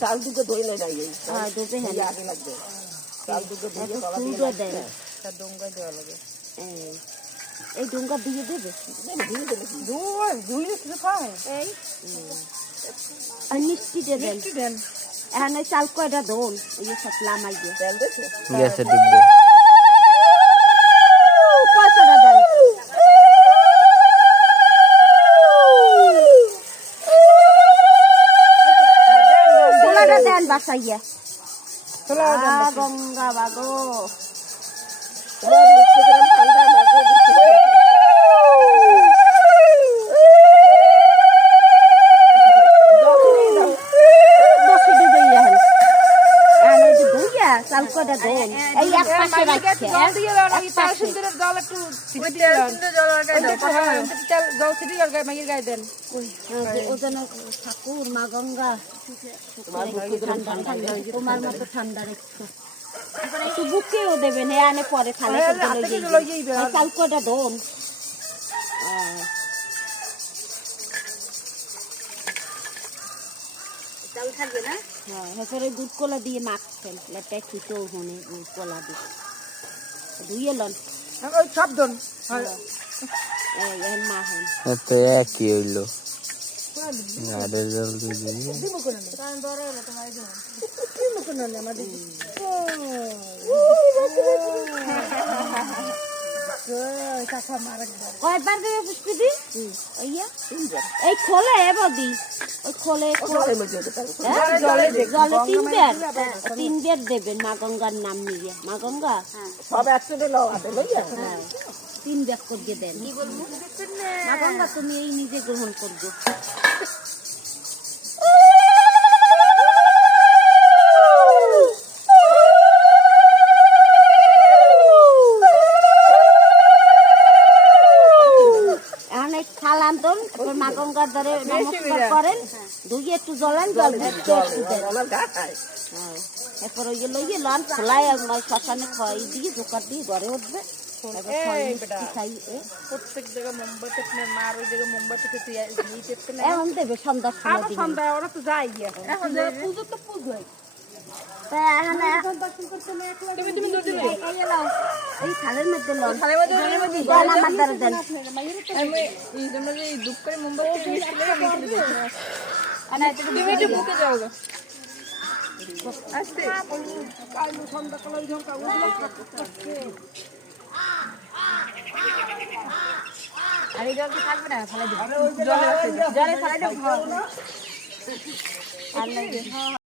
চাল দুটো ধইলে নাই হ্যাঁ দুটো হ্যাঁ আগে লাগবে চাল দুটো ধইলে কলা দিয়ে ফুলটা দেন তার ডোঙ্গা দেওয়া লাগে এই ডোঙ্গা দিয়ে দেবে দিয়ে দেবে দুই দুই কিছু খায় এই আর মিষ্টি দেন মিষ্টি দেন এখানে চাল কয়টা দোন এই যে সব লামাই দিয়ে তেল দেছো গ্যাসে ডুববে পয়সাটা দেন ছোলাটা দেন বাসাইয়া গঙ্গা বাগো ঠান্ডা চাল কয়টা দেন এই এক পাশে রাখছে ও যেন ঠাকুর মা গঙ্গা তোমার মতো ঠান্ডা রেখছো একটু বুকেও দেবেন হ্যাঁ আনে পরে থালে চাল কয়টা দোন চাল থাকবে না হ্যাঁ এরপরে দুধ কলা দিয়ে মাখছেন লেটা খিটো হনে দুধ কলা দিয়ে ধুয়ে লন সব দন মা হন তো একই হইলো গাড়ির জল দিয়ে কয়বার দেবে পুষ্পিদি এই খোলে বদি ওই খোলে জলে 3 বার দেবেন মা গঙ্গার নাম নিয়ে মা গঙ্গা সব একসাথে লওয়াতে লইয়া 3 বার করিয়ে দেন মা গঙ্গা তুমি এই নিজে গ্রহণ করবে মা গঙ্গার দ্বারে নমস্কার করেন ধুয়ে একটু জ্বলান জল এরপর ওই লইয়ে লন খোলায় শ্মশানে খয় দিয়ে দোকান দিয়ে ঘরে উঠবে প্রত্যেক জায়গায় মোমবাতি মার ওই জায়গায় মোমবাতি এখন দেবে সন্ধ্যা ওরা তো যায় এখন পুজো তো পুজো এই থালের মধ্যে লন দেন দুঃখ করে মোমবাতি বুকে যাও আস্তে আর এই জল থাকবে না ফেলে দিবে জলে ফেলে দেবো